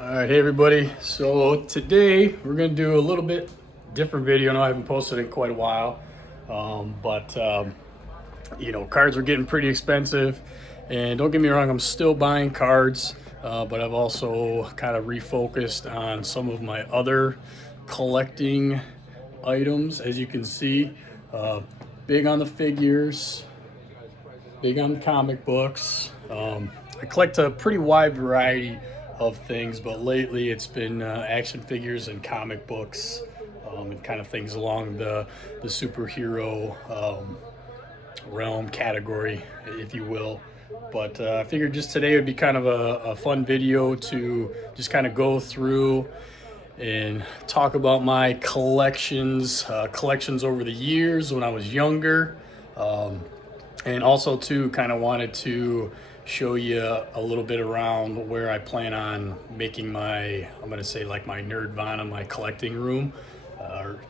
All right, hey everybody. So today we're gonna do a little bit different video. I know I haven't posted in quite a while, but cards are getting pretty expensive. And don't get me wrong, I'm still buying cards, but I've also kind of refocused on some of my other collecting items. As you can see, big on the figures, big on the comic books. I collect a pretty wide variety of things, but lately it's been action figures and comic books, and kind of things along the superhero realm category, if you will. But I figured just today would be kind of a fun video to just kind of go through and talk about my collections over the years when I was younger. And also too, kind of wanted to show you a little bit around where I plan on making my, I'm going to say like my nerdvana, my collecting room,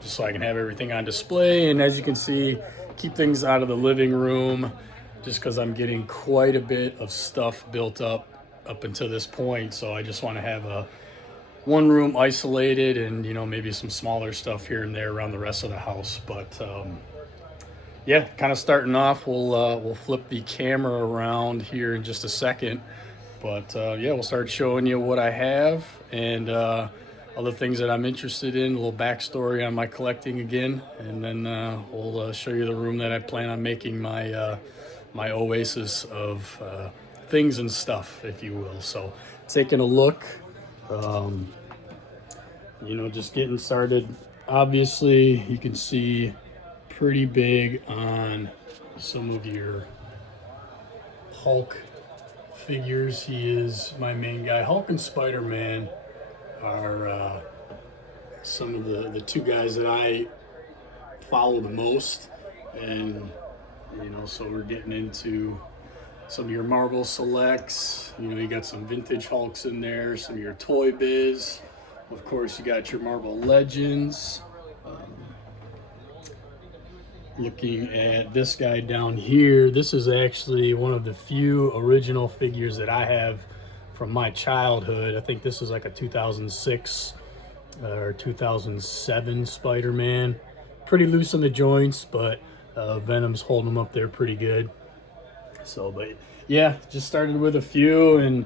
just so I can have everything on display. And as you can see, keep things out of the living room, just because I'm getting quite a bit of stuff built up until this point. So I just want to have a one room isolated, and maybe some smaller stuff here and there around the rest of the house. But yeah, kind of starting off, we'll flip the camera around here in just a second. But yeah, we'll start showing you what I have and other things that I'm interested in, a little backstory on my collecting again, and then we'll show you the room that I plan on making my my oasis of things and stuff, if you will. So taking a look, just getting started. Obviously, you can see pretty big on some of your Hulk figures. He is my main guy. Hulk and Spider-Man are some of the two guys that I follow the most. And so we're getting into some of your Marvel selects. You got some vintage Hulks in there, some of your Toy Biz. Of course, you got your Marvel Legends. Looking at this guy down here, this is actually one of the few original figures that I have from my childhood. I think this is like a 2006 or 2007 Spider-Man. Pretty loose in the joints, but Venom's holding them up there pretty good. So, but yeah, just started with a few, and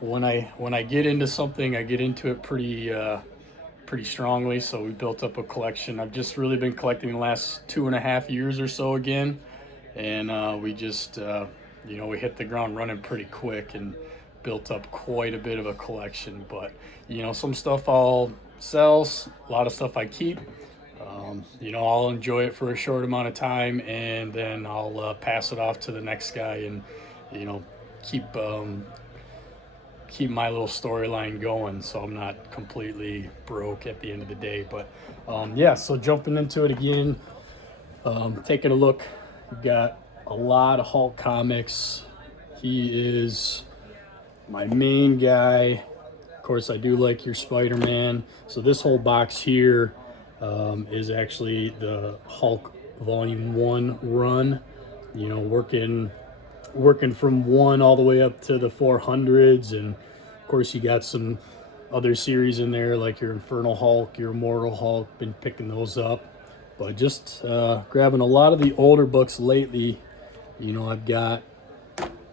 when I get into something, I get into it pretty strongly. So we built up a collection. I've just really been collecting the last 2.5 years or so again, and we just we hit the ground running pretty quick and built up quite a bit of a collection. But some stuff I'll sell, a lot of stuff I keep. I'll enjoy it for a short amount of time, and then I'll pass it off to the next guy, and keep my little storyline going, so I'm not completely broke at the end of the day. But yeah, so jumping into it again, taking a look, we've got a lot of Hulk comics. He is my main guy. Of course, I do like your Spider-Man. So this whole box here is actually the Hulk Volume 1 run, working from 1 all the way up to the 400s. And of course, you got some other series in there like your Infernal Hulk, your Immortal Hulk, been picking those up. But just grabbing a lot of the older books lately. I've got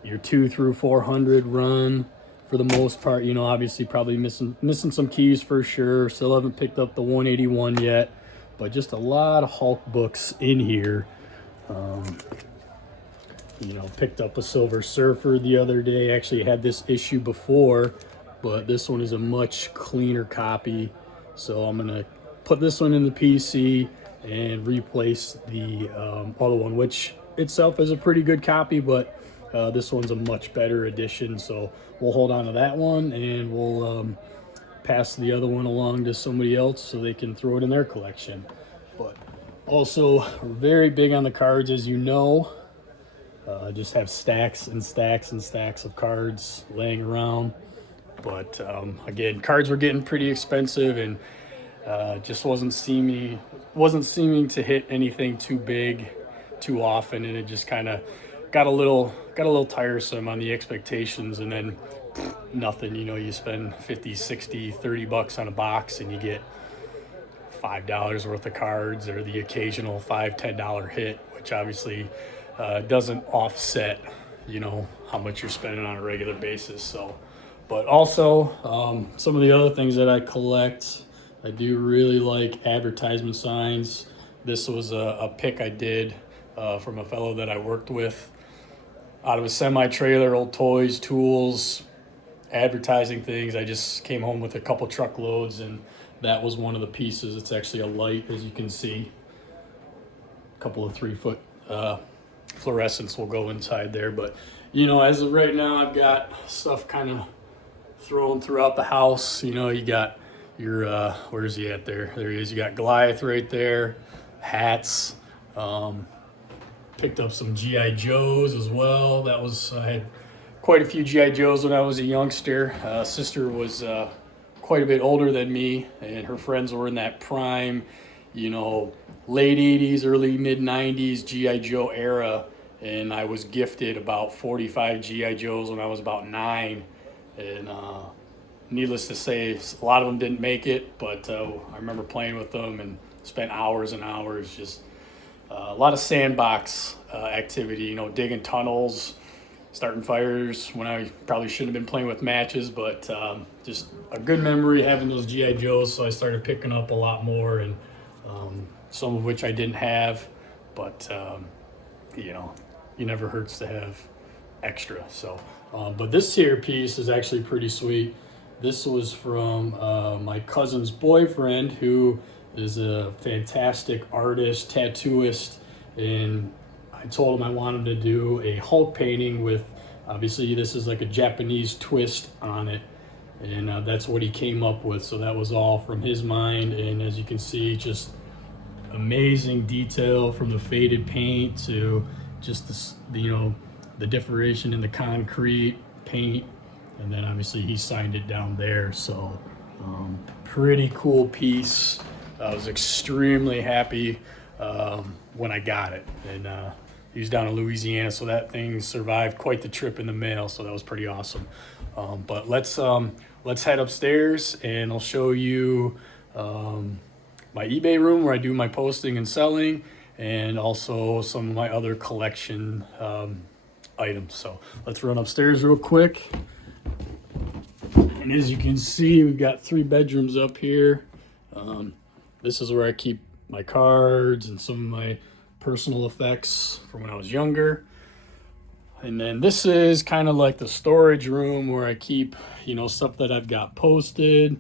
your 2 through 400 run for the most part. Obviously probably missing some keys for sure. Still haven't picked up the 181 yet, but just a lot of Hulk books in here. Picked up a Silver Surfer the other day. Actually had this issue before, but this one is a much cleaner copy. So I'm gonna put this one in the PC and replace the other one, which itself is a pretty good copy, but this one's a much better edition. So we'll hold on to that one, and we'll pass the other one along to somebody else so they can throw it in their collection. But also, we're very big on the cards, as you know. Just have stacks and stacks and stacks of cards laying around. But again, cards were getting pretty expensive, and just wasn't seeming to hit anything too big too often, and it just kind of got a little tiresome on the expectations. And then nothing. You know, you spend 50, 60, 30 bucks on a box and you get $5 worth of cards, or the occasional $5, $10 hit, which obviously doesn't offset, you know, how much you're spending on a regular basis. So, but also some of the other things that I collect, I do really like advertisement signs. This was a pick I did from a fellow that I worked with out of a semi-trailer, old toys, tools, advertising things. I just came home with a couple truckloads, and that was one of the pieces. It's actually a light, as you can see. A couple of 3-foot fluorescents will go inside there. But, you know, as of right now, I've got stuff kind of thrown throughout the house. You know, you got your, where's he at there? There he is. You got Goliath right there, hats. Picked up some G.I. Joes as well. That was, I had quite a few G.I. Joes when I was a youngster. Sister was quite a bit older than me, and her friends were in that prime, you know, late 80s, early mid 90s G.I. Joe era. And I was gifted about 45 G.I. Joes when I was about 9. And needless to say, a lot of them didn't make it, but I remember playing with them and spent hours and hours, just a lot of sandbox activity, you know, digging tunnels, starting fires when I probably shouldn't have been playing with matches, but just a good memory having those G.I. Joes. So I started picking up a lot more, and some of which I didn't have, but you know, it never hurts to have extra. So, but this here piece is actually pretty sweet. This was from my cousin's boyfriend, who is a fantastic artist, tattooist, and I told him I wanted to do a Hulk painting with, obviously this is like a Japanese twist on it, and that's what he came up with. So that was all from his mind, and as you can see, just amazing detail from the faded paint to just the, you know, the differentiation in the concrete paint, and then obviously he signed it down there. So pretty cool piece. I was extremely happy when I got it, and he was down in Louisiana, so that thing survived quite the trip in the mail. So that was pretty awesome. But let's head upstairs, and I'll show you my eBay room where I do my posting and selling, and also some of my other collection items. So let's run upstairs real quick. And as you can see, we've got 3 bedrooms up here. This is where I keep my cards and some of my personal effects from when I was younger. And then this is kind of like the storage room where I keep, you know, stuff that I've got posted.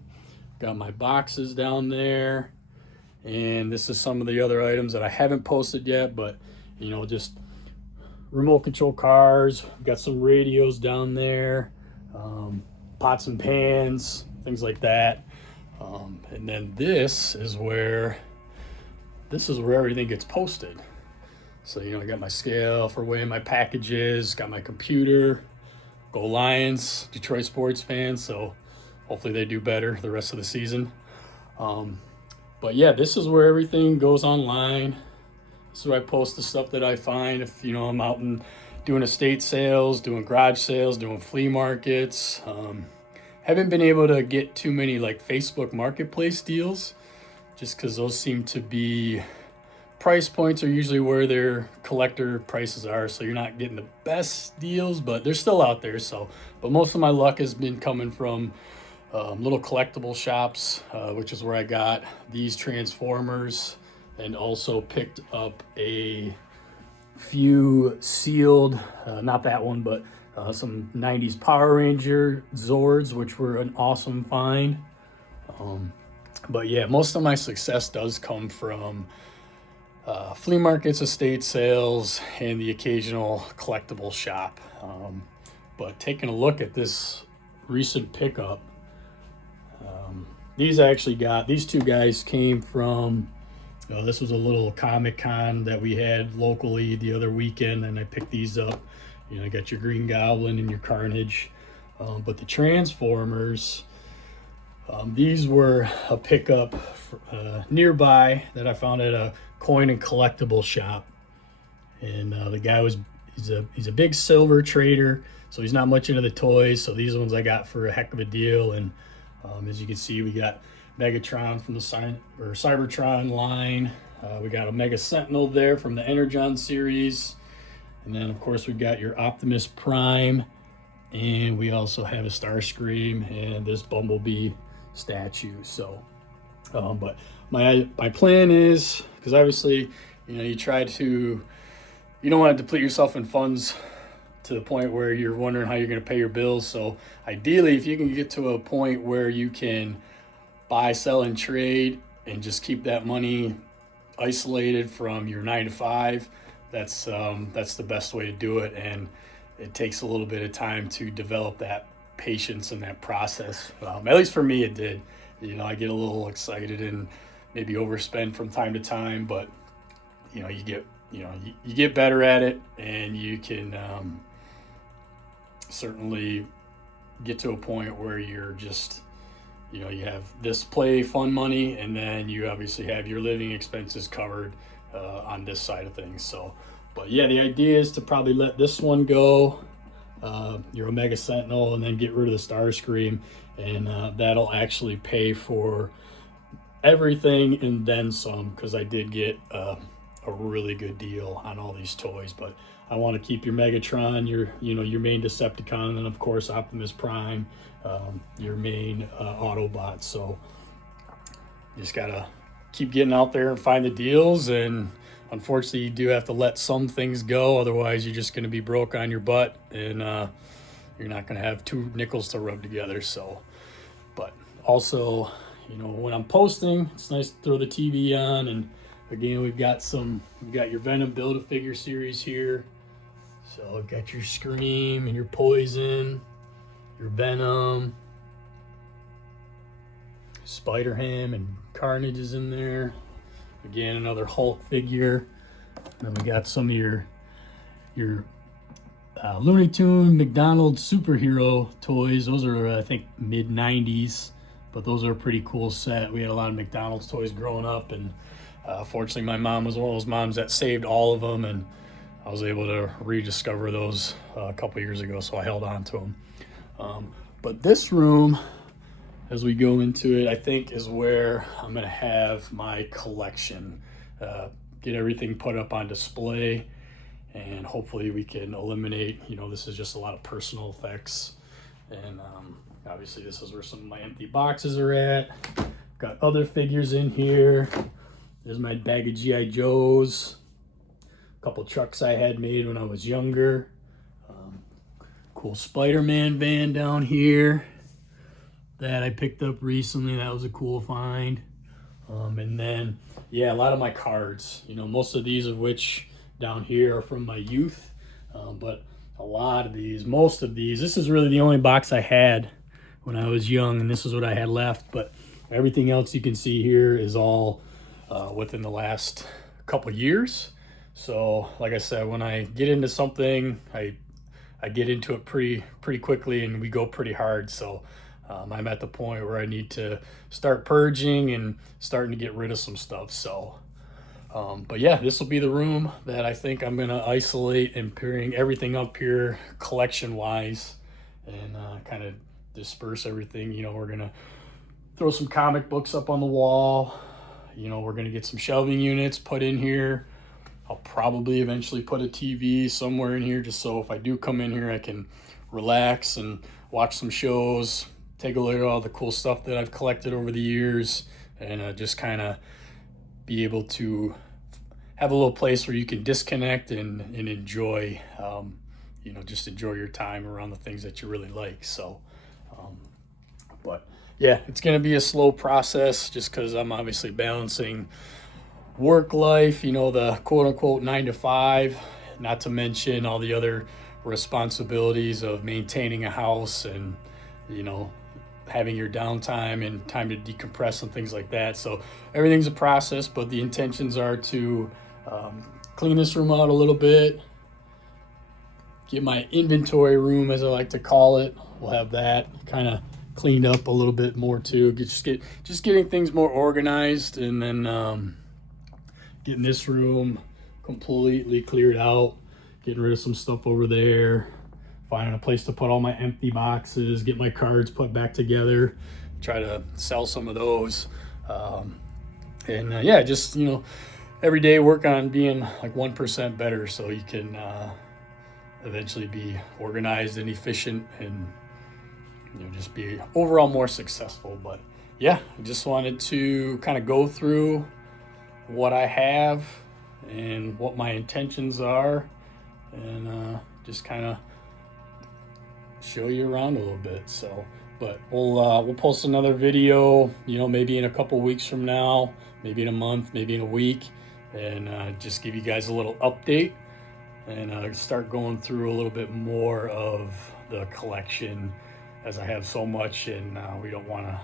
Got my boxes down there. And this is some of the other items that I haven't posted yet, but, you know, just remote control cars. Got some radios down there, pots and pans, things like that. And then this is where everything gets posted. So, you know, I got my scale for weighing my packages, got my computer. Go Lions, Detroit sports fans, so hopefully they do better the rest of the season. But yeah, this is where everything goes online. This is where I post the stuff that I find. If, you know, I'm out and doing estate sales, doing garage sales, doing flea markets. Haven't been able to get too many like Facebook Marketplace deals, just because those seem to be, price points are usually where their collector prices are, so you're not getting the best deals, but they're still out there. So, but most of my luck has been coming from little collectible shops, which is where I got these Transformers, and also picked up a few sealed, not that one, but some 90s Power Ranger Zords, which were an awesome find. But yeah, most of my success does come from flea markets, estate sales, and the occasional collectible shop. But taking a look at this recent pickup, these two guys came from, this was a little Comic-Con that we had locally the other weekend, and I picked these up. You know, I got your Green Goblin and your Carnage. But the Transformers, these were a pickup nearby that I found at a coin and collectible shop. And the guy he's a big silver trader, So he's not much into the toys. So these ones I got for a heck of a deal. And as you can see, we got Megatron from the Cybertron line. We got a Mega Sentinel there from the Energon series. And then, of course, we've got your Optimus Prime. And we also have a Starscream and this Bumblebee statue. So, but my plan is, because obviously, you know, you don't want to deplete yourself in funds to the point where you're wondering how you're going to pay your bills. So ideally, if you can get to a point where you can buy, sell, and trade and just keep that money isolated from your 9 to 5, that's the best way to do it. And it takes a little bit of time to develop that patience and that process. At least for me, it did. You know, I get a little excited and maybe overspend from time to time, but you know, you get better at it, and you can certainly get to a point where you're just, you know, you have this play fun money, and then you obviously have your living expenses covered on this side of things. So, but yeah, the idea is to probably let this one go, your Omega Sentinel, and then get rid of the Starscream, and that'll actually pay for everything and then some, because I did get a really good deal on all these toys. But I want to keep your Megatron, your main Decepticon, and then of course Optimus Prime, your main Autobot. So just gotta keep getting out there and find the deals, and unfortunately you do have to let some things go, otherwise you're just going to be broke on your butt, and you're not going to have two nickels to rub together. So, but also, you know, when I'm posting, it's nice to throw the TV on, and again, we've got your Venom Build-A-Figure series here. So I've got your Scream and your Poison, your Venom, Spider-Ham and Carnage is in there. Again, another Hulk figure. And then we got some of your Looney Tune, McDonald's superhero toys. Those are, I think, mid-90s, but those are a pretty cool set. We had a lot of McDonald's toys growing up, and fortunately, my mom was one of those moms that saved all of them, and I was able to rediscover those a couple years ago, so I held on to them. But this room, as we go into it, I think is where I'm going to have my collection. Get everything put up on display, and hopefully we can eliminate, you know, this is just a lot of personal effects. And obviously this is where some of my empty boxes are at. Got other figures in here. There's my bag of G.I. Joes. A couple trucks I had made when I was younger. Cool Spider-Man van down here that I picked up recently. That was a cool find. And then, yeah, a lot of my cards. You know, most of these of which down here are from my youth. But a lot of these, most of these, this is really the only box I had when I was young, and this is what I had left. But everything else you can see here is all within the last couple years. So like I said, when I get into something, I get into it pretty quickly, and we go pretty hard. So I'm at the point where I need to start purging and starting to get rid of some stuff. So but yeah, this will be the room that I think I'm gonna isolate and bring everything up here collection wise, and kind of disperse everything. You know, we're gonna throw some comic books up on the wall. You know, we're gonna get some shelving units put in here. I'll probably eventually put a TV somewhere in here, just so if I do come in here, I can relax and watch some shows, take a look at all the cool stuff that I've collected over the years, and just kind of be able to have a little place where you can disconnect and enjoy, you know, just enjoy your time around the things that you really like. So, but yeah, it's going to be a slow process just because I'm obviously balancing work life, you know, the quote unquote 9 to 5, not to mention all the other responsibilities of maintaining a house and, you know, having your downtime and time to decompress and things like that. So everything's a process, but the intentions are to clean this room out a little bit, get my inventory room, as I like to call it. We'll have that kind of cleaned up a little bit more too. Just getting things more organized, and then getting this room completely cleared out, getting rid of some stuff over there, finding a place to put all my empty boxes, get my cards put back together, try to sell some of those. Yeah, just, you know, every day work on being like 1% better so you can eventually be organized and efficient and, you know, just be overall more successful. But yeah, I just wanted to kind of go through what I have and what my intentions are, and just kind of show you around a little bit. So, but we'll post another video, you know, maybe in a couple weeks from now, maybe in a month, maybe in a week, and just give you guys a little update and start going through a little bit more of the collection, as I have so much, and we don't want to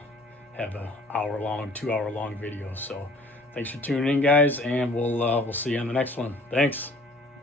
have a hour-long, 2-hour-long video. So thanks for tuning in, guys, and we'll see you on the next one. Thanks.